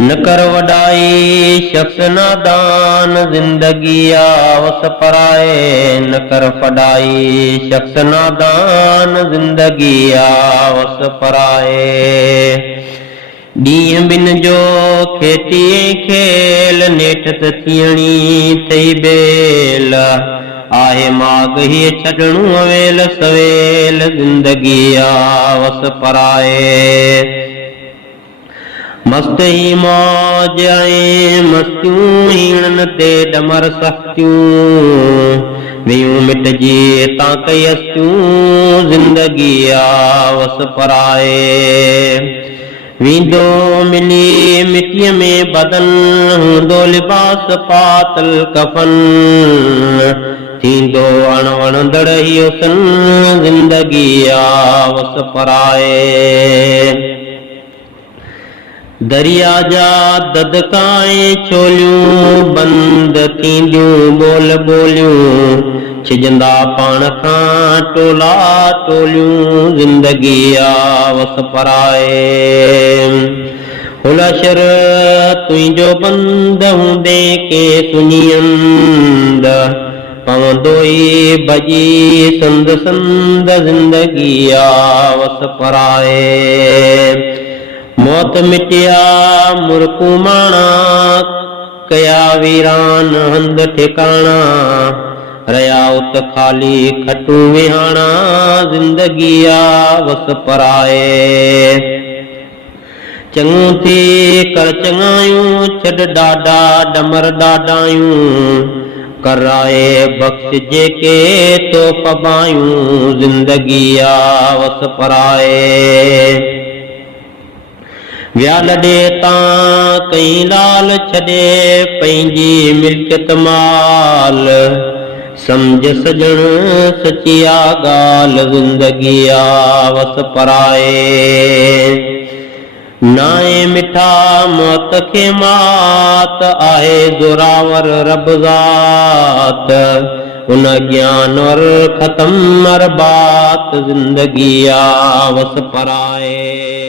न कर वॾाई शख्स नादान जिंदगी आवस पराए। न कर फॾाई शख्स नादान जिंदगी आवस पराए। ॾींहं ॿिन जो खेती खेल नेठ त थियणी थई बेल। आहे माग हीअ छॾणु अवेल सवेल जिंदगी आवस पराए। मस्त ही मौज ऐं मस्तियूं हीणन ते डमर सख्तियूं। वियूं मिटजी तां कई अस्तियूं जिंदगी आवस पराए। वींदो मिली मिटीअ में बदन हूंदो लिबास पातल कफन। थींदो अणवणंदड़ इहो सन जिंदगी आवस पराए। दरिया जा ददकाए छोलियूं बंद थींदियूं बोल बोलियूं। छिजंदा पाण खां टोला टोलियूं जिंदगी आवस पराए। हुलशर तुंहिंजो बंद हूंदे के सुञियंद। पवंदो ई भॼी संद संद जिंदगी आवस पराए। मौत मिटिया मुर्कू माणा कया वीरान हंद ठिकाणा। रया उत खाली खटू विहाणा जिंदगी आवस पराए। चङू थी कर चङायूं छॾ ॾाढा डमर ॾाढायूं। कराए बख़्श जेके तो पबायूं जिंदगी आवस पराए। व्याल ॾे तां कई लाल छॾे पंहिंजी मिल्कियत माल। सम्झ सजण सचिया ॻाल्हि जिंदगी आवस पराए। नाए मिठा मौत खे मात आहे ज़ोरावर रब ज़ात। उन ज्ञान और ख़त्म मर बात जिंदगी आवस पराए।